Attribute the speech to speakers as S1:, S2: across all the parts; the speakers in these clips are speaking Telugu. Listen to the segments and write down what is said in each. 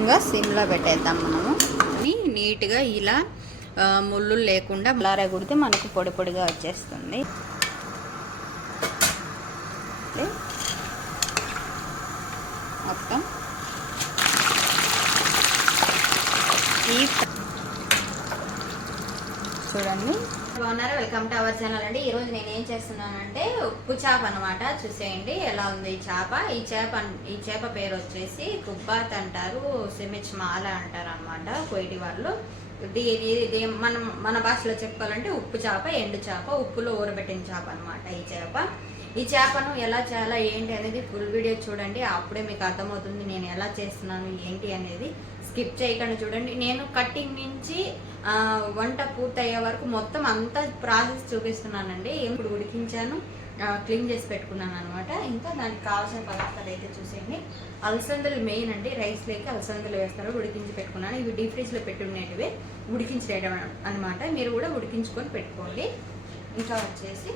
S1: ఇంకా సిమ్లో పెట్టేద్దాం మనము. నీట్గా ఇలా ముళ్ళు లేకుండా బ్లారా కుడితే మనకు పొడి పొడిగా వచ్చేస్తుంది. మొత్తం ఈ చూడండి. బాగున్నారు? వెల్కమ్ టు అవర్ ఛానల్ అండి. ఈరోజు నేను ఏం చేస్తున్నానంటే ఉప్పు చేప అనమాట చూసేయండి ఎలా ఉంది ఈ చేప? ఈ చేప ఈ చేప పేరు వచ్చేసి కుబ్బాత్ అంటారు సిమిచ్ మాల అంటారు అనమాట కోయిటి వాళ్ళు. దీని ఇది మనం మన భాషలో చెప్పుకోవాలంటే ఉప్పు చేప ఎండు చేప ఉప్పులో ఊరబెట్టిన చేప అనమాట ఈ చేప. ఈ చేపను ఎలా చేయాలా ఏంటి అనేది ఫుల్ వీడియో చూడండి. అప్పుడే మీకు అర్థమవుతుంది నేను ఎలా చేస్తున్నాను ఏంటి అనేది. స్కిప్ చేయకుండా చూడండి. నేను కటింగ్ నుంచి వంట పూర్తయ్యే వరకు మొత్తం అంతా ప్రాసెస్ చూపిస్తున్నానండి. ఇప్పుడు ఉడికించాను క్లీన్ చేసి పెట్టుకున్నాను అనమాట ఇంకా దానికి కావాల్సిన పదార్థాలు అయితే చూసేయండి. అలసందలు మెయిన్ అండి. రైస్ లేక అలసందలు వేస్తారు. ఉడికించి పెట్టుకున్నాను. ఇవి డీప్ ఫ్రిడ్జ్లో పెట్టుకునేటివి ఉడికించడం అనమాట మీరు కూడా ఉడికించుకొని పెట్టుకోండి. ఇంకా వచ్చేసి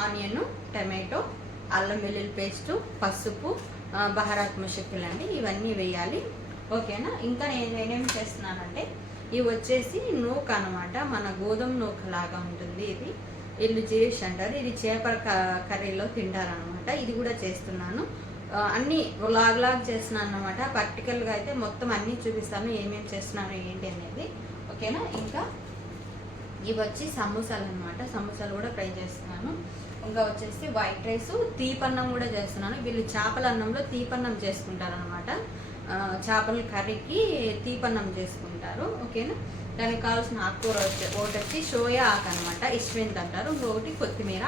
S1: ఆనియన్ టమాటో అల్లం వెల్లుల్లి పేస్టు పసుపు బహారాత్మ శక్తులు అండి. ఇవన్నీ వేయాలి. ఓకేనా? ఇంకా నేను నేనేం చేస్తున్నానంటే ఇవి వచ్చేసి నూక అనమాట మన గోధుమ నూక లాగా ఉంటుంది ఇది. ఇల్లు జీవిష్ అంటారు. ఇది చేపల క- కర్రీలో తింటారనమాట ఇది కూడా చేస్తున్నాను. అన్నీ లాగ్ లాగ్ చేస్తున్నాను అనమాట పర్టికల్గా అయితే మొత్తం అన్నీ చూపిస్తాను. ఏమేమి చేస్తున్నాను ఏంటి అనేది. ఓకేనా? ఇంకా ఇవి వచ్చి సమోసాలు అనమాట సమోసాలు కూడా ఫ్రై చేస్తున్నాను. ఇంకా వచ్చేసి వైట్ రైస్ తీపన్నం కూడా చేస్తున్నాను. వీళ్ళు చేపల అన్నంలో తీపన్నం చేసుకుంటారు అనమాట చేపల కర్రీకి తీపన్నం చేసుకుంటారు ఓకేనా? దానికి కావాల్సిన ఆకుకూర వచ్చి ఒకటి వచ్చి సోయా ఆకు అనమాట ఇస్వెంత్ అంటారు. ఇంకొకటి కొత్తిమీర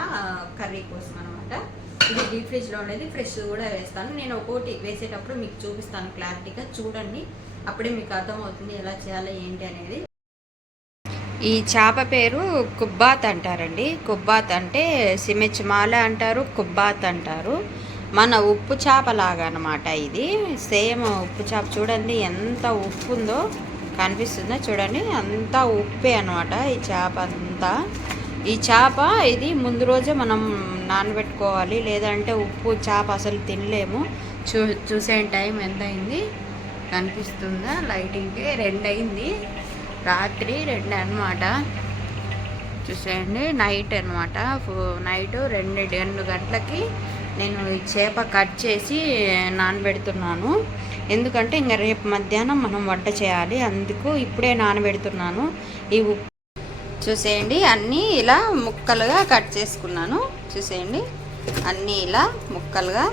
S1: కర్రీ కోసం అనమాట ఇది డీప్ ఫ్రిడ్జ్లో ఉండేది ఫ్రెష్ కూడా వేస్తాను. నేను ఒక్కోటి వేసేటప్పుడు మీకు చూపిస్తాను క్లారిటీగా చూడండి. అప్పుడే మీకు అర్థమవుతుంది ఎలా చేయాలి ఏంటి అనేది. ఈ చేప పేరు కుబ్బాత్ అంటారండి. కుబ్బాత్ అంటే సిమెచ్ అంటారు కుబ్బాత్ అంటారు. మన ఉప్పు చేపలాగా అనమాట ఇది. సేమ్ ఉప్పు చేప చూడండి ఎంత ఉప్పు ఉందో కనిపిస్తుందో చూడండి. అంతా ఉప్పే అనమాట ఈ చేప అంతా. ఈ చేప ఇది ముందు రోజే మనం నానబెట్టుకోవాలి. లేదంటే ఉప్పు చేప అసలు తినలేము. చూ చూసే టైం ఎంత అయింది కనిపిస్తుందా? లైటింగ్కి రెండు అయింది రాత్రి రెండు అనమాట చూసేయండి. నైట్ అనమాట నైట్ రెండు రెండు గంటలకి నేను ఈ చేప కట్ చేసి నానబెడుతున్నాను. ఎందుకంటే ఇంకా రేపు మధ్యాహ్నం మనం వంట చేయాలి. అందుకు ఇప్పుడే నానబెడుతున్నాను. ఈ ఉప్పు చూసేయండి. అన్నీ ఇలా ముక్కలుగా కట్ చేసుకున్నాను. చూసేయండి. అన్నీ ఇలా ముక్కలుగా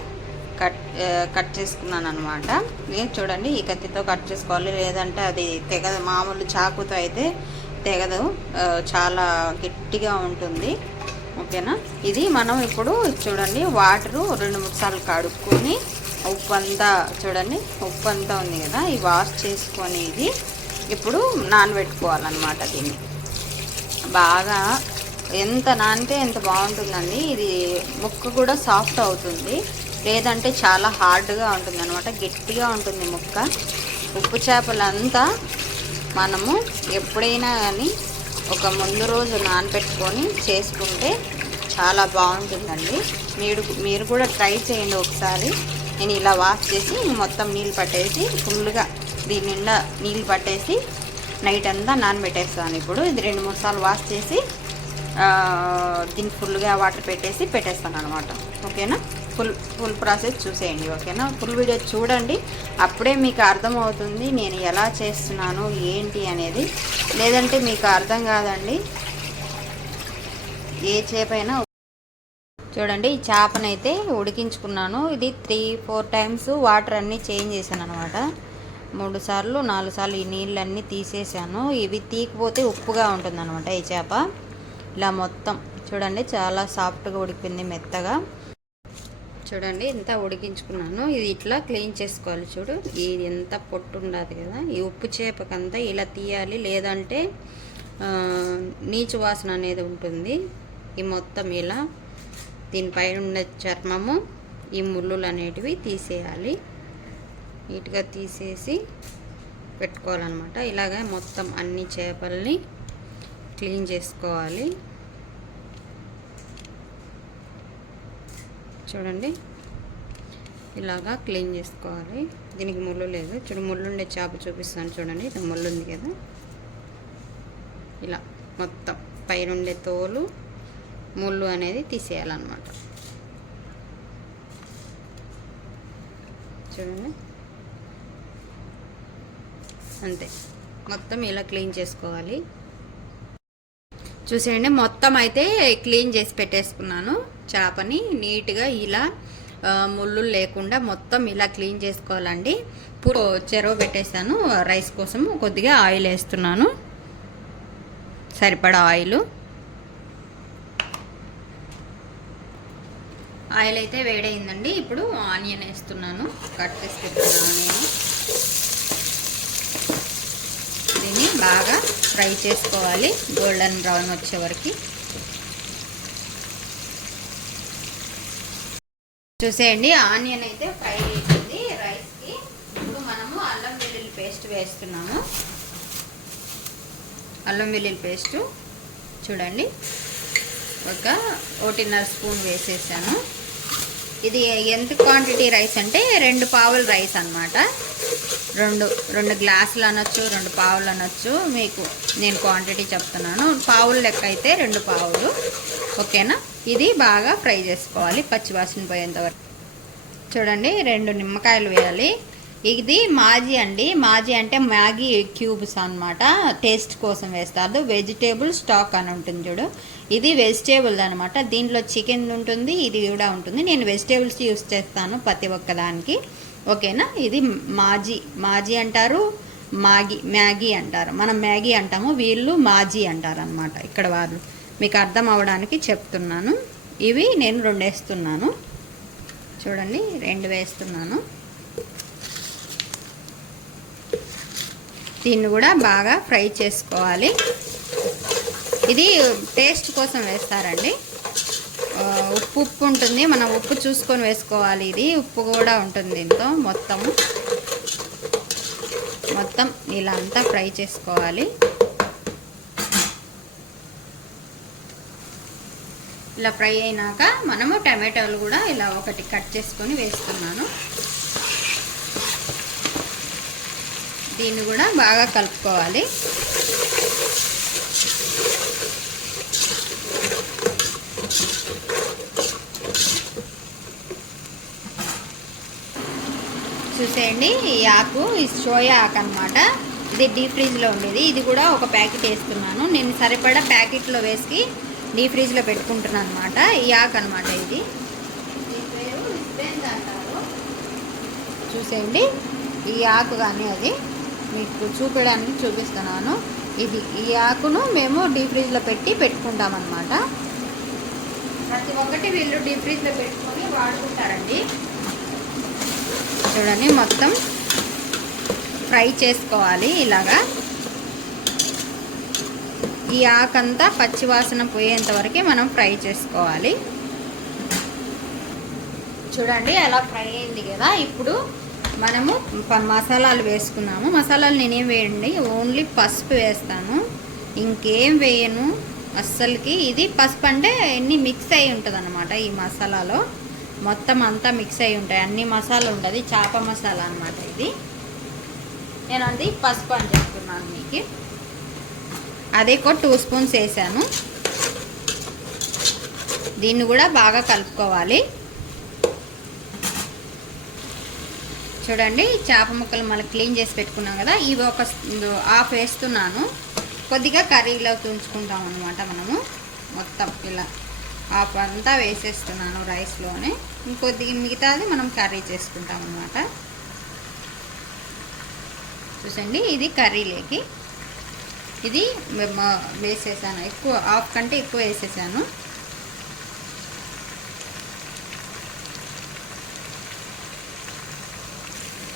S1: కట్ కట్ చేసుకున్నాను అనమాట నేను చూడండి ఈ కత్తితో కట్ చేసుకోవాలి. లేదంటే అది తెగదు. మామూలు చాకుతో అయితే తెగదు. చాలా గట్టిగా ఉంటుంది. ఓకేనా? ఇది మనం ఇప్పుడు చూడండి వాటరు రెండు మూడు సార్లు కడుక్కొని ఉప్పు అంతా చూడండి ఉప్పు అంతా ఉంది కదా ఈ వాష్ చేసుకొని ఇది ఇప్పుడు నానబెట్టుకోవాలన్నమాట దీన్ని. బాగా ఎంత నానితే ఎంత బాగుంటుందండి. ఇది ముక్క కూడా సాఫ్ట్ అవుతుంది. లేదంటే చాలా హార్డ్గా ఉంటుంది అనమాట గట్టిగా ఉంటుంది ముక్క. ఉప్పు చేపలంతా మనము ఎప్పుడైనా కానీ ఒక ముందు రోజు నానబెట్టుకొని చేసుకుంటే చాలా బాగుంటుందండి. మీరు మీరు కూడా ట్రై చేయండి ఒకసారి. నేను ఇలా వాష్ చేసి మొత్తం నీళ్ళు పట్టేసి ఫుల్గా దీని నిండా నీళ్ళు పట్టేసి నైట్ అంతా నానబెట్టేస్తాను ఇప్పుడు. ఇది రెండు మూడు సార్లు వాష్ చేసి దీన్ని ఫుల్గా వాటర్ పెట్టేసి పెట్టేస్తాను అనమాట ఓకేనా? ఫుల్ ఫుల్ ప్రాసెస్ చూసేయండి ఓకేనా? ఫుల్ వీడియో చూడండి అప్పుడే మీకు అర్థమవుతుంది నేను ఎలా చేస్తున్నాను ఏంటి అనేది. లేదంటే మీకు అర్థం కాదండి. ఏ చేపైనా చూడండి ఈ చేపనైతే ఉడికించుకున్నాను. ఇది త్రీ ఫోర్ టైమ్స్ వాటర్ అన్నీ చేంజ్ చేశాను అనమాట మూడు సార్లు నాలుగు సార్లు ఈ నీళ్ళన్నీ తీసేసాను. ఇవి తీకపోతే ఉప్పుగా ఉంటుందనమాట ఈ చేప. ఇలా మొత్తం చూడండి చాలా సాఫ్ట్గా ఉడికింది మెత్తగా. చూడండి ఇంత ఉడికించుకున్నాను. ఇది ఇట్లా క్లీన్ చేసుకోవాలి చూడు. ఇది ఎంత పొట్టు ఉండదు కదా. ఈ ఉప్పు చేపకంతా ఇలా తీయాలి. లేదంటే నీచు వాసన అనేది ఉంటుంది. ఈ మొత్తం ఇలా దీనిపైన ఉన్న చర్మము ఈ ముళ్ళులు అనేటివి తీసేయాలి. నీట్గా తీసేసి పెట్టుకోవాలన్నమాట. ఇలాగ మొత్తం అన్ని చేపల్ని క్లీన్ చేసుకోవాలి. చూడండి. ఇలాగా క్లీన్ చేసుకోవాలి. దీనికి ముళ్ళు లేదు. చూడు ముళ్ళుండే చేప చూపిస్తాను చూడండి. ఇది ముళ్ళు ఉంది కదా. ఇలా మొత్తం పైనుండే తోలు ముళ్ళు అనేది తీసేయాలన్నమాట. చూడండి. అంతే. మొత్తం ఇలా క్లీన్ చేసుకోవాలి. చూసేయండి. మొత్తం అయితే క్లీన్ చేసి పెట్టేసుకున్నాను. చేపని నీట్గా ఇలా ముళ్ళు లేకుండా మొత్తం ఇలా క్లీన్ చేసుకోవాలండి. ఇప్పుడు చెరువు పెట్టేశాను. రైస్ కోసం కొద్దిగా ఆయిల్ వేస్తున్నాను. సరిపడా ఆయిల్. ఆయిల్ అయితే వేడైందండి. ఇప్పుడు ఆనియన్ వేస్తున్నాను. కట్ చేసి పెట్టుకున్నాను ఆనియన్. దీన్ని బాగా ఫ్రై చేసుకోవాలి. గోల్డెన్ బ్రౌన్ వచ్చే వరకు. చూసేయండి. ఆనియన్ అయితే ఫ్రై అయిపోయింది. రైస్కి ఇప్పుడు మనము అల్లం వెల్లుల్లి పేస్ట్ వేస్తున్నాము. అల్లం వెల్లుల్లి పేస్టు చూడండి. ఒక ఒకటిన్నర స్పూన్ వేసేసాను. ఇది ఎంత క్వాంటిటీ రైస్ అంటే రెండు పావుల రైస్ అన్నమాట. రెండు రెండు గ్లాసులు అనొచ్చు రెండు పావులు అనొచ్చు. మీకు నేను క్వాంటిటీ చెప్తున్నాను. పావుల లెక్క అయితే రెండు పావులు. ఓకేనా? ఇది బాగా ఫ్రై చేసుకోవాలి పచ్చివాసన పోయేంత వరకు. చూడండి రెండు నిమ్మకాయలు వేయాలి. ఇది మాజీ అండి. మాజీ అంటే మ్యాగీ క్యూబ్స్ అనమాట టేస్ట్ కోసం వేస్తారు. వెజిటేబుల్ స్టాక్ అని ఉంటుంది చూడు. ఇది వెజిటేబుల్ అనమాట దీంట్లో చికెన్ ఉంటుంది ఇది కూడా ఉంటుంది. నేను వెజిటేబుల్స్ యూస్ చేస్తాను ప్రతి ఒక్కదానికి ఓకేనా? ఇది మాజీ. మాజీ అంటారు మాగి మ్యాగీ అంటారు. మనం మ్యాగీ అంటాము వీళ్ళు మాజీ అంటారు అనమాట ఇక్కడ వాళ్ళు. మీకు అర్థం అవడానికి చెప్తున్నాను. ఇవి నేను రెండు వేస్తున్నాను చూడండి రెండు వేస్తున్నాను. దీన్ని కూడా బాగా ఫ్రై చేసుకోవాలి. ఇది టేస్ట్ కోసం వేస్తారండి. ఉప్పు ఉప్పు ఉంటుంది. మనం ఉప్పు చూసుకొని వేసుకోవాలి ఇది. ఉప్పు కూడా ఉంటుంది దీంతో మొత్తము. మొత్తం ఇలా అంతా ఫ్రై చేసుకోవాలి. ఇలా ఫ్రై అయినాక మనము టమాటోలు కూడా ఇలా ఒకటి కట్ చేసుకొని వేస్తున్నాను. దీన్ని కూడా బాగా కలుపుకోవాలి. చూసేయండి ఈ ఆకు ఈ సోయా ఆకు అనమాట ఇది డీప్ ఫ్రిడ్జ్లో ఉండేది. ఇది కూడా ఒక ప్యాకెట్ వేస్తున్నాను. నేను సరిపడా ప్యాకెట్లో వేసి డీప్ ఫ్రిడ్జ్లో పెట్టుకుంటున్నాను అనమాట ఈ ఆకు అనమాట ఇది. చూసేయండి. ఈ ఆకు కానీ అది మీకు చూపించడానికి చూపిస్తున్నాను. ఇది ఈ ఆకును మేము డీప్ ఫ్రిడ్జ్లో పెట్టి పెట్టుకుంటాం అనమాట ప్రతి ఒక్కటి వీళ్ళు డీప్ ఫ్రిడ్జ్లో పెట్టుకొని వాడుకుంటారండి. చూడండి మొత్తం ఫ్రై చేసుకోవాలి ఇలాగా. ఈ ఆకంతా పచ్చివాసన పోయేంత వరకు మనం ఫ్రై చేసుకోవాలి. చూడండి అలా ఫ్రై అయింది కదా. ఇప్పుడు మనము మసాలాలు వేసుకున్నాము. మసాలాలు నేనేం వేయండి ఓన్లీ పసుపు వేస్తాను. ఇంకేం వేయను. అస్సలకి ఇది పసుపు అంటే ఎన్ని మిక్స్ అయి ఉంటుంది అనమాట ఈ మసాలాలో. మొత్తం అంతా మిక్స్ అయి ఉంటాయి. అన్ని మసాలా ఉంటుంది. చేప మసాలా అనమాట ఇది. నేను అది పసుపు అని చెప్తున్నాను మీకు. అదే ఒక టూ స్పూన్స్ వేసాను. దీన్ని కూడా బాగా కలుపుకోవాలి. చూడండి చేప ముక్కలు మళ్ళీ క్లీన్ చేసి పెట్టుకున్నాం కదా ఇవి ఒక హాఫ్ వేస్తున్నాను. కొద్దిగా కర్రీలో తుంచుకుంటాం అనమాట మనము. మొత్తం ఇలా హాఫ్ అంతా వేసేస్తున్నాను రైస్లోనే. ఇంకొద్ది మిగతాది మనం కర్రీ చేసుకుంటాం అనమాట చూసండి ఇది కర్రీలోకి. ఇది వేసేసాను. ఎక్కువ హాఫ్ కంటే ఎక్కువ వేసేసాను.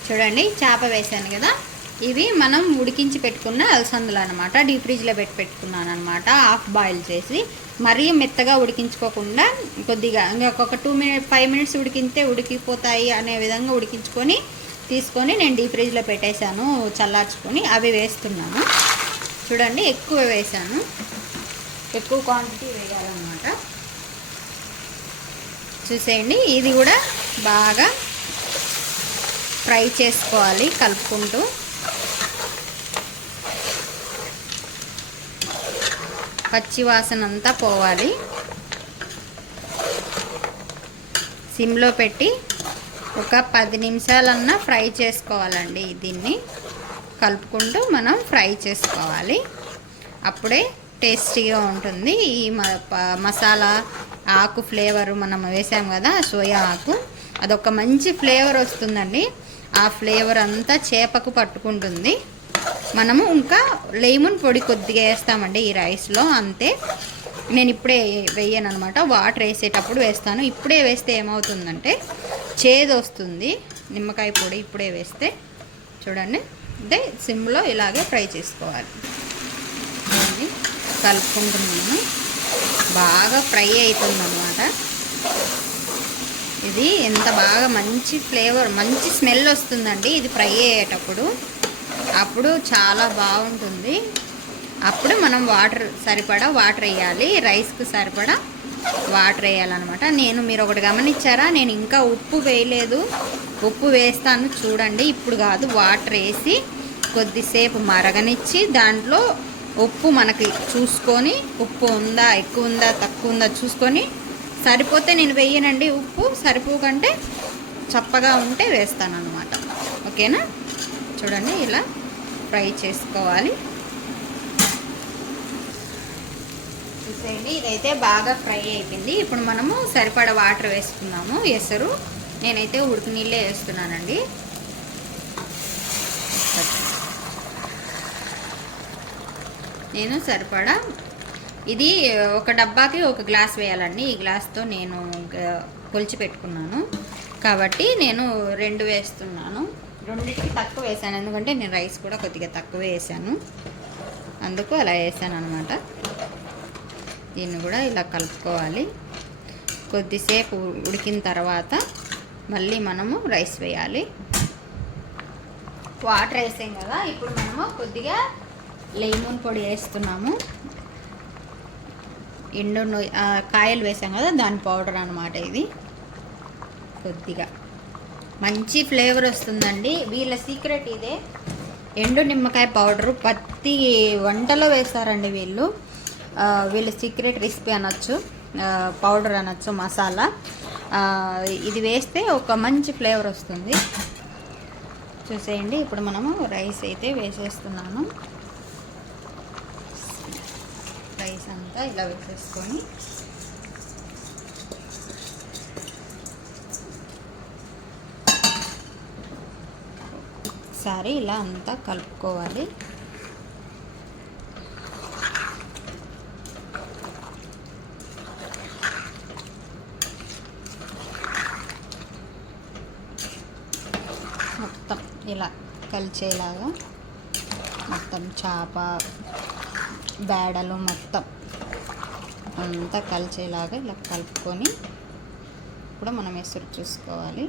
S1: చూడండి చేప వేసాను కదా. ఇవి మనం ఉడికించి పెట్టుకున్న అలసందులు అనమాట డీప్ ఫ్రిడ్జ్లో పెట్టి పెట్టుకున్నాను అనమాట హాఫ్ బాయిల్ చేసి మరీ మెత్తగా ఉడికించుకోకుండా కొద్దిగా ఇంకొక టూ మినిట్ ఫైవ్ మినిట్స్ ఉడికితే ఉడికిపోతాయి అనే విధంగా ఉడికించుకొని తీసుకొని నేను డీప్ ఫ్రిడ్జ్లో పెట్టేశాను చల్లార్చుకొని. అవి వేస్తున్నాను. చూడండి ఎక్కువ వేసాను ఎక్కువ క్వాంటిటీ వేయాలన్నమాట. చూసేయండి ఇది కూడా బాగా ఫ్రై చేసుకోవాలి కలుపుకుంటూ. పచ్చి వాసన అంతా పోవాలి. సిమ్లో పెట్టి ఒక పది నిమిషాలన్నా ఫ్రై చేసుకోవాలండి దీన్ని. కలుపుకుంటూ మనం ఫ్రై చేసుకోవాలి. అప్పుడే టేస్టీగా ఉంటుంది. ఈ మసాలా ఆకు ఫ్లేవర్ మనం వేసాం కదా సోయా ఆకు. అదొక మంచి ఫ్లేవర్ వస్తుందండి. ఆ ఫ్లేవర్ అంతా చేపకు పట్టుకుంటుంది. మనము ఇంకా లెమన్ పొడి కొద్దిగా వేస్తామండి ఈ రైస్లో అంతే. నేను ఇప్పుడే వేయను అనమాట వాటర్ వేసేటప్పుడు వేస్తాను. ఇప్పుడే వేస్తే ఏమవుతుందంటే చేదు వస్తుంది నిమ్మకాయ పొడి ఇప్పుడే వేస్తే. చూడండి. అదే సిమ్లో ఇలాగే ఫ్రై చేసుకోవాలి. కలుపుకుంటున్నాను. బాగా ఫ్రై అవుతుంది అన్నమాట ఇది ఎంత బాగా మంచి ఫ్లేవర్ మంచి స్మెల్ వస్తుందండి ఇది ఫ్రై అయ్యేటప్పుడు. అప్పుడు చాలా బాగుంటుంది. అప్పుడు మనం వాటర్ సరిపడా వాటర్ వేయాలి రైస్కు సరిపడా వాటర్ వేయాలన్నమాట. నేను మీరు ఒకటి గమనించారా? నేను ఇంకా ఉప్పు వేయలేదు. ఉప్పు వేస్తాను చూడండి. ఇప్పుడు కాదు వాటర్ వేసి కొద్దిసేపు మరగనిచ్చి దాంట్లో ఉప్పు మనకి చూసుకొని ఉప్పు ఉందా ఎక్కువ ఉందా తక్కువ ఉందా చూసుకొని సరిపోతే నేను వేయనండి ఉప్పు. సరిపోకంటే చప్పగా ఉంటే వేస్తాను అనమాట ఓకేనా? చూడండి ఇలా ఫ్రై చేసుకోవాలి. చూసేయండి. ఇదైతే బాగా ఫ్రై అయిపోయింది. ఇప్పుడు మనము సరిపడ వాటర్ వేసుకున్నాము ఎసరు నేనైతే ఉడికి నీళ్ళే వేస్తున్నానండి. నేను సరిపడా ఇది ఒక డబ్బాకి ఒక గ్లాస్ వేయాలండి. ఈ గ్లాస్తో నేను కొలిచి పెట్టుకున్నాను. కాబట్టి నేను రెండు వేస్తున్నాను. రెండింటికి తక్కువ వేసాను. ఎందుకంటే నేను రైస్ కూడా కొద్దిగా తక్కువ వేసాను. అందుకు అలా వేసాను అనమాట దీన్ని కూడా ఇలా కలుపుకోవాలి. కొద్దిసేపు ఉడికిన తర్వాత మళ్ళీ మనము రైస్ వేయాలి. వాటర్ వేసాం కదా ఇప్పుడు మనము కొద్దిగా లెమన్ పొడి వేస్తున్నాము. ఎండు కాయలు వేసాం కదా దాని పౌడర్ అనమాట ఇది. కొద్దిగా. మంచి ఫ్లేవర్ వస్తుందండి. వీళ్ళ సీక్రెట్ ఇదే. ఎండు నిమ్మకాయ పౌడరు ప్రతి వంటలో వేస్తారండి వీళ్ళు. వీళ్ళ సీక్రెట్ రెసిపీ అనొచ్చు పౌడర్ అనొచ్చు మసాలా. ఇది వేస్తే ఒక మంచి ఫ్లేవర్ వస్తుంది. చూసేయండి ఇప్పుడు మనము రైస్ అయితే వేసేస్తున్నాను రైస్ అంతా ఇలా వేసేసుకొని. ఒకసారి ఇలా అంతా కలుపుకోవాలి మొత్తం ఇలా కలిచేలాగా మొత్తం చేప బేడలు మొత్తం అంతా కలిసేలాగా ఇలా కలుపుకొని ఇప్పుడు మనం ఎసురు చూసుకోవాలి.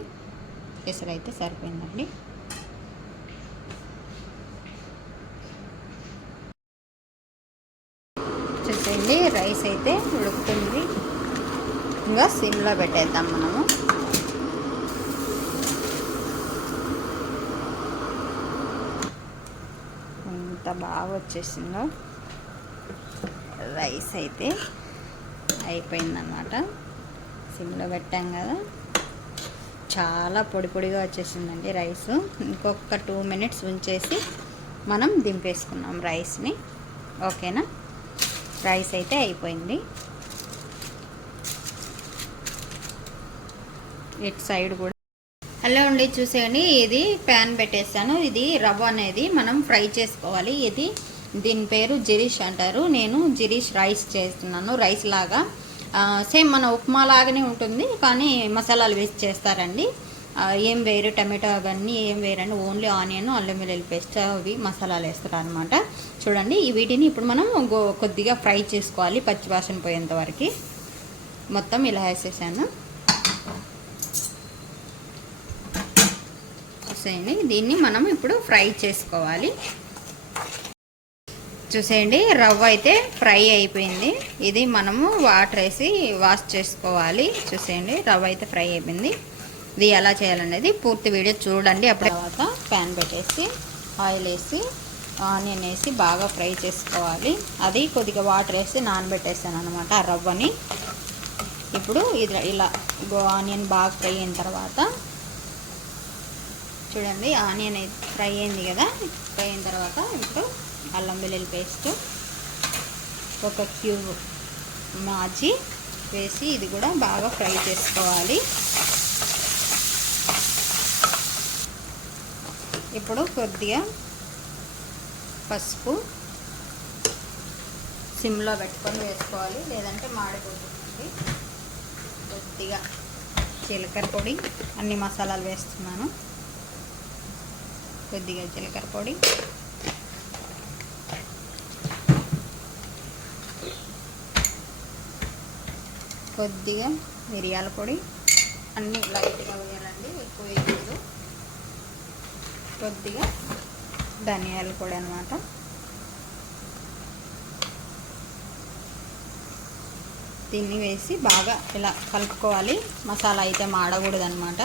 S1: ఎసురు అయితే సరిపోయిందండి. చూసేయండి రైస్ అయితే ఉడుకుతుంది. ఇంకా సిమ్లో పెట్టేద్దాం మనము. ఎంత బాగా వచ్చేసిందో. రైస్ అయితే అయిపోయిందన్నమాట. సిమ్లో పెట్టాం కదా. చాలా పొడి పొడిగా వచ్చేసిందండి రైస్. ఇంకొక టూ మినిట్స్ ఉంచేసి మనం దింపేసుకున్నాం రైస్ని. ఓకేనా? రైస్ అయితే అయిపోయింది. ఇటు సైడ్ కూడా హలో ఉండి చూసేయండి. ఇది ప్యాన్ పెట్టేస్తాను. ఇది రవ్వ అనేది మనం ఫ్రై చేసుకోవాలి. ఇది దీని పేరు జిరీష్ అంటారు. నేను జిరీష్ రైస్ చేస్తున్నాను. రైస్ లాగా. సేమ్ మన ఉప్మా లాగానే ఉంటుంది కానీ మసాలాలు వేసి చేస్తారండి. ఏం వేరు? టమాటో అవన్నీ ఏం వేరండి? ఓన్లీ ఆనియన్ అల్లం వెల్లుల్లి పేస్ట్ అవి మసాలాలు వేస్తారు అనమాట చూడండి వీటిని ఇప్పుడు మనం కొద్దిగా ఫ్రై చేసుకోవాలి పచ్చివాసన పోయేంత వరకు. మొత్తం ఇలా వేసేసాను. వస్తాయండి దీన్ని మనం ఇప్పుడు ఫ్రై చేసుకోవాలి. చూసేయండి రవ్వ అయితే ఫ్రై అయిపోయింది. ఇది మనము వాటర్ వేసి వాష్ చేసుకోవాలి. చూసేయండి రవ్వ అయితే ఫ్రై అయిపోయింది. ఇది ఎలా చేయాలనేది పూర్తి వీడియో చూడండి. అప్పుడు తర్వాత ప్యాన్ పెట్టేసి ఆయిల్ వేసి ఆనియన్ వేసి బాగా ఫ్రై చేసుకోవాలి. అది కొద్దిగా వాటర్ వేసి నానబెట్టేసాను అనమాట ఆ రవ్వని. ఇప్పుడు ఇది ఇలా ఆనియన్ బాగా ఫ్రై అయిన తర్వాత చూడండి ఆనియన్ ఫ్రై అయింది కదా. ఫ్రై అయిన తర్వాత ఇప్పుడు అల్లం వెల్లుల్లి పేస్ట్ ఒక క్యూబ్ మాజీ వేసి ఇది కూడా బాగా ఫ్రై చేసుకోవాలి. ఇప్పుడు కొద్దిగా పసుపు సిమ్లో పెట్టుకొని వేసుకోవాలి లేదంటే మాడిపోతుంది. కొద్దిగా జీలకర్ర పొడి అన్ని మసాలాలు వేస్తున్నాను. కొద్దిగా జీలకర్ర పొడి. కొద్దిగా మిరియాల పొడి. అన్నీ లైట్గా వేయాలండి ఎక్కువ వేయకూడదు కొద్దిగా ధనియాల పొడి అనమాట దీన్ని వేసి బాగా ఇలా కలుపుకోవాలి. మసాలా అయితే మాడకూడదు అనమాట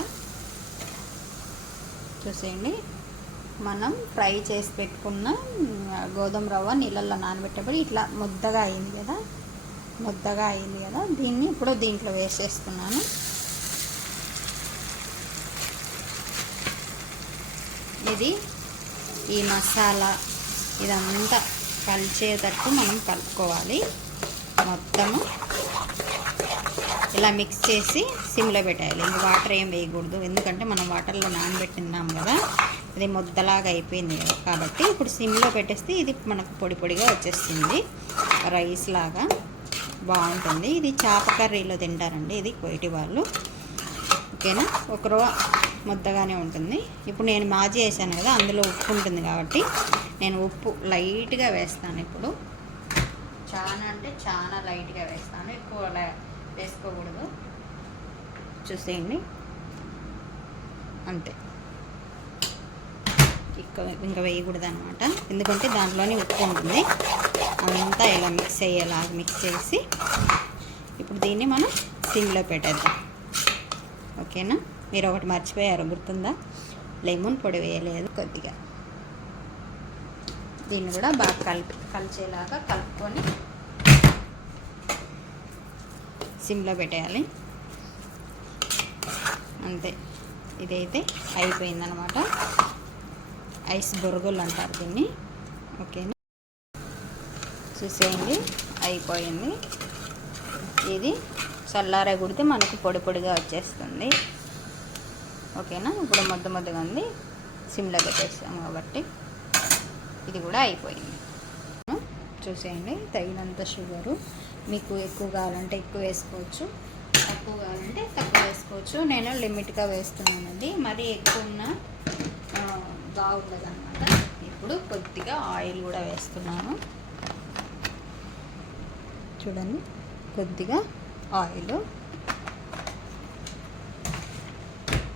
S1: చూసేయండి. మనం ఫ్రై చేసి పెట్టుకున్న గోధుమ రవ్వ నీళ్ళల్లో నానబెట్టేప్పుడు ఇట్లా ముద్దగా అయింది కదా? ముద్దగా అయింది కదా? దీన్ని ఇప్పుడు దీంట్లో వేసేస్తున్నాను. ఇది ఈ మసాలా ఇదంతా కలిచేటట్టు మనం కలుపుకోవాలి. మొత్తము ఇలా మిక్స్ చేసి సిమ్లో పెట్టాలి ఇంక వాటర్ ఏం వేయకూడదు. ఎందుకంటే మనం వాటర్లో నానబెట్టిన్నాం కదా. అది ముద్దలాగా అయిపోయింది కదా. కాబట్టి ఇప్పుడు సిమ్లో పెట్టేస్తే ఇది మనకు పొడి పొడిగా వచ్చేస్తుంది. రైస్ లాగా బాగుంటుంది. ఇది చేప కర్రీలో తింటారండి ఇది కోయిటి వాళ్ళు. ఓకేనా? ఒకరో ముద్దగానే ఉంటుంది. ఇప్పుడు నేను మాజీ వేసాను కదా అందులో ఉప్పు ఉంటుంది కాబట్టి నేను ఉప్పు లైట్గా వేస్తాను ఇప్పుడు. చాలా అంటే చాలా లైట్గా వేస్తాను. ఎక్కువ వేసుకోకూడదు. చూసేయండి. అంతే. ఇంకా ఇంకా వేయకూడదు అనమాట ఎందుకంటే దాంట్లోనే ఉప్పు ఉంటుంది. అంతా ఇలా మిక్స్ అయ్యేలాగా మిక్స్ చేసి ఇప్పుడు దీన్ని మనం సిమ్లో పెట్టేద్దాం. ఓకేనా? మీరు ఒకటి మర్చిపోయారు గుర్తుందా? లెమన్ పొడి వేయలేదు కొద్దిగా. దీన్ని కూడా బాగా కలిపి కలిసేలాగా కలుపుకొని సిమ్లో పెట్టేయాలి. అంతే. ఇదైతే అయిపోయిందనమాట ఐస్ బొరుగులు అంటారు దీన్ని. ఓకేనా? చూసేయండి అయిపోయింది. ఇది చల్లారే కుడితే మనకు పొడి పొడిగా వచ్చేస్తుంది. ఓకేనా? ఇప్పుడు ముద్ద ముద్దగా ఉంది. సిమ్లో పెట్టేస్తాం కాబట్టి ఇది కూడా అయిపోయింది. చూసేయండి తగినంత షుగరు. మీకు ఎక్కువ కావాలంటే ఎక్కువ వేసుకోవచ్చు. తక్కువ కావాలంటే తక్కువ వేసుకోవచ్చు. నేను లిమిట్గా వేస్తున్నాను అది. మరీ ఎక్కువ ఉన్న బాగుండదు అనమాట ఇప్పుడు కొద్దిగా ఆయిల్ కూడా వేస్తున్నాను. చూడండి కొద్దిగా ఆయిల్.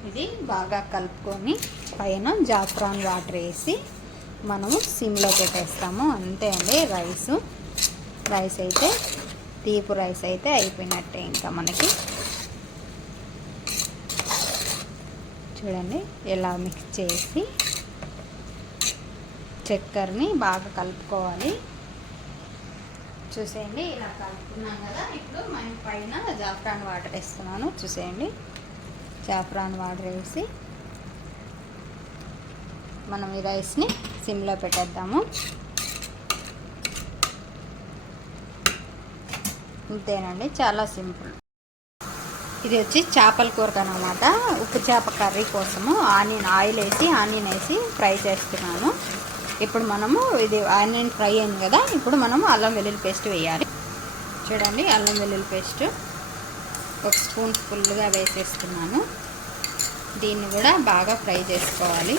S1: ఇది బాగా కలుపుకొని పైన జాఫ్రాన్ వాటర్ వేసి మనము సిమ్లో పెట్టేస్తాము. అంతే అండి రైస్. రైస్ అయితే తీపు రైస్ అయితే అయిపోయినట్టే ఇంకా మనకి. చూడండి ఇలా మిక్స్ చేసి చక్కెరని బాగా కలుపుకోవాలి. చూసేయండి ఇలా కలుపుకున్నాం కదా. ఇప్పుడు మన పైన జాఫ్రాన్ వాటర్ వేస్తున్నాను. చూసేయండి జాఫ్రాన్ వాటర్ వేసి మనం ఈ రైస్ని సిమ్లో పెట్టేద్దాము. అంతేనండి చాలా సింపుల్. ఇది వచ్చి చేపల కూర అనమాట ఉప్పు చేప కర్రీ కోసము ఆనియన్ ఆయిల్ వేసి ఆనియన్ వేసి ఫ్రై చేస్తున్నాను. ఇప్పుడు మనము ఇది ఆనియన్ ఫ్రై అయింది కదా ఇప్పుడు మనము అల్లం వెల్లుల్లి పేస్ట్ వేయాలి. చూడండి అల్లం వెల్లుల్లి పేస్ట్ ఒక స్పూన్ ఫుల్గా వేసేస్తున్నాను. దీన్ని కూడా బాగా ఫ్రై చేసుకోవాలి.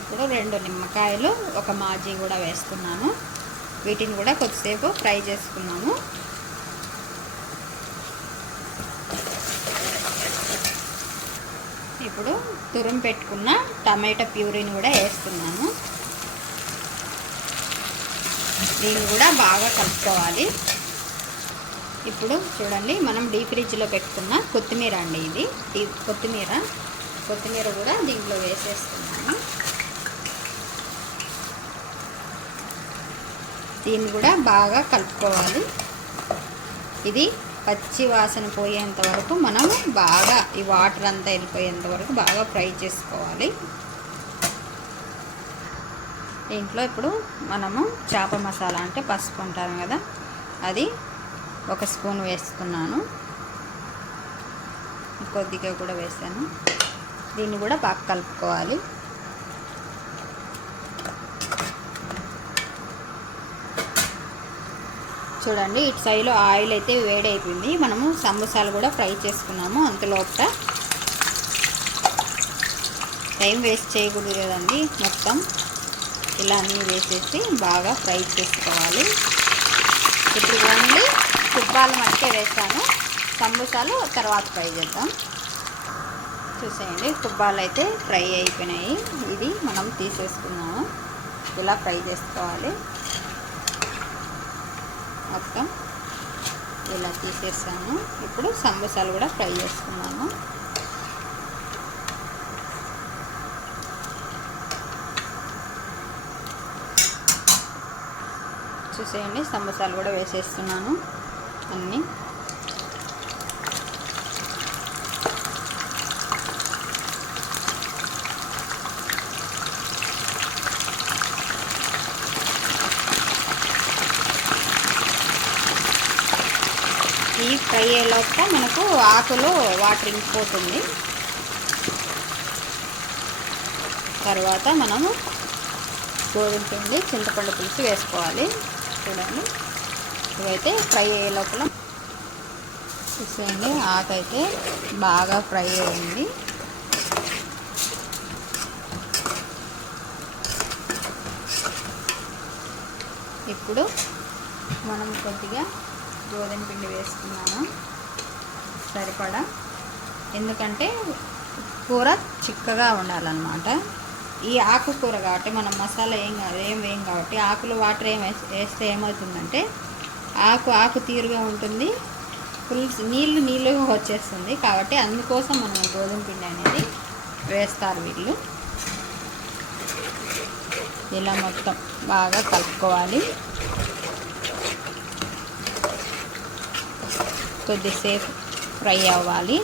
S1: ఇప్పుడు రెండు నిమ్మకాయలు ఒక మాజీ కూడా వేసుకున్నాను వీటిని కూడా కొద్దిసేపు ఫ్రై చేసుకున్నాము. ఇప్పుడు తురుము పెట్టుకున్న టమాటా ప్యూరీని కూడా వేస్తున్నాను దీన్ని కూడా బాగా కలుపుకోవాలి. ఇప్పుడు చూడండి మనం డీప్ ఫ్రిడ్జ్లో పెట్టుకున్న కొత్తిమీర అండి ఇది. కొత్తిమీర కొత్తిమీర కూడా దీంట్లో వేసేస్తున్నాను దీన్ని కూడా బాగా కలుపుకోవాలి. ఇది పచ్చి వాసన పోయేంత వరకు మనం బాగా ఈ వాటర్ అంతా వెళ్ళిపోయేంత వరకు బాగా ఫ్రై చేసుకోవాలి. దీంట్లో ఇప్పుడు మనము చేప మసాలా అంటే పసుపు అంటారు కదా అది ఒక స్పూన్ వేస్తున్నాను. కొద్దిగా కూడా వేసాను. దీన్ని కూడా బాగా కలుపుకోవాలి. చూడండి ఇటు సైడ్లో ఆయిల్ అయితే వేడి అయిపోయింది మనము సమోసాలు కూడా ఫ్రై చేసుకున్నాము అంతలోపట టైం వేస్ట్ చేయకూడదు కదండి మొత్తం ఇలా అన్నీ వేసేసి బాగా ఫ్రై చేసుకోవాలి. ఇప్పుడు ఓన్లీ కుబ్బాలు మట్టే వేస్తాను సమోసాలు తర్వాత ఫ్రై చేద్దాం. చూసేయండి కుబ్బాలు అయితే ఫ్రై అయిపోయినాయి. ఇది మనం తీసేసుకున్నాము. ఇలా ఫ్రై చేసుకోవాలి. మొత్తం ఇలా తీసేసాను. ఇప్పుడు సమోసాలు కూడా ఫ్రై చేసుకున్నాను. చూసేయండి సమోసాలు కూడా వేసేస్తున్నాను. అన్నీ ఈ ఫ్రై అయ్యేలోపు మనకు ఆకులో వాటర్ ఇంకిపోతుంది. తర్వాత మనము గోధుమ పిండి చింతపండు పులుసు వేసుకోవాలి. చూడండి. ఇవైతే ఫ్రై అయ్యే లోపల చూసేయండి. ఆకైతే బాగా ఫ్రై అయింది. ఇప్పుడు మనం కొద్దిగా గోధుమ పిండి వేసుకున్నాను సరిపడా. ఎందుకంటే కూర చిక్కగా ఉండాలన్నమాట. ఈ ఆకుకూర కాబట్టి మనం మసాలా ఏం కాదు ఏం వేయం కాబట్టి ఆకులు వాటర్ ఏం వేస్తే ఏమవుతుందంటే ఆకు ఆకు తీరుగా ఉంటుంది. ఫుల్ నీళ్ళు నీళ్ళుగా వచ్చేస్తుంది. కాబట్టి అందుకోసం మనం గోధుమ పిండి అనేది వేస్తారు వీళ్ళు. ఇలా మొత్తం బాగా కలుపుకోవాలి. కొద్దిసేపు ఫ్రై అవ్వాలి.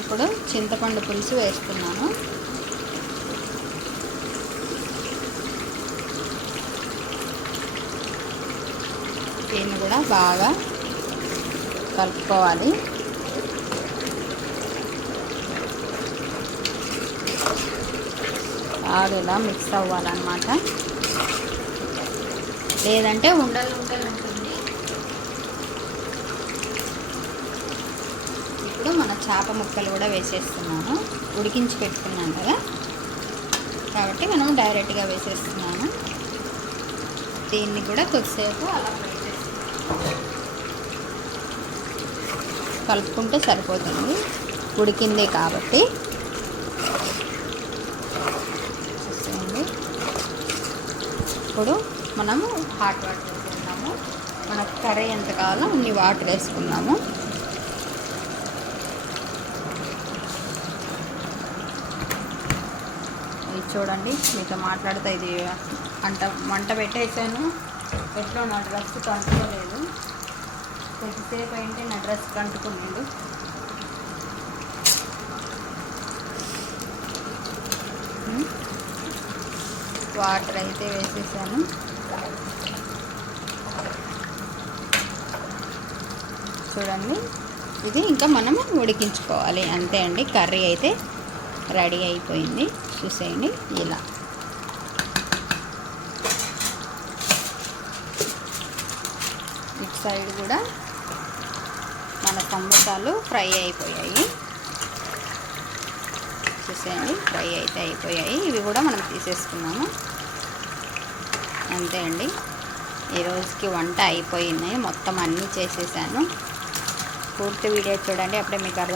S1: ఇప్పుడు చింతపండు పులుసు వేస్తున్నాను. దీన్ని కూడా బాగా కలుపుకోవాలి. బాగా ఇలా మిక్స్ అవ్వాలన్నమాట. లేదంటే ఉండలు ఉండలు ఉంటుంది ఇప్పుడు మన చేప ముక్కలు కూడా వేసేస్తున్నాను. ఉడికించి పెట్టుకున్నాను కదా. కాబట్టి మనం డైరెక్ట్గా వేసేస్తున్నాను. దీన్ని కూడా కొద్దిసేపు అలా కలుపుకుంటే సరిపోతుంది. ఉడికిందే కాబట్టి. ఇప్పుడు మనము హాట్ వాటర్ వేసుకున్నాము మనకు కర్రీ ఎంత కావాలో అన్ని వాటర్ వేసుకున్నాము చూడండి మీతో మాట్లాడితే ఇది అంట మంట పెట్టేసాను ఎట్లో నా డ్రెస్ కంటుకోలేదు కొద్దిసేపు అయింటే నా డ్రెస్ కంటుకున్నాడు వాటర్ అయితే వేసేసాను. చూడండి ఇది ఇంకా మనం ఉడికించుకోవాలి. అంతే అండి కర్రీ అయితే రెడీ అయిపోయింది. చూసేయండి. ఇలా. ఇటు సైడ్ కూడా మన సమోసాలు ఫ్రై అయిపోయాయి. చూసేయండి ఫ్రై అయితే అయిపోయాయి. ఇవి కూడా మనం తీసేసుకున్నాము. అంతే అండి. ఈరోజుకి వంట అయిపోయింది. మొత్తం అన్నీ చేసేసాను. పూర్తి వీడియో చూడండి. అప్పుడే మీకు అర్థం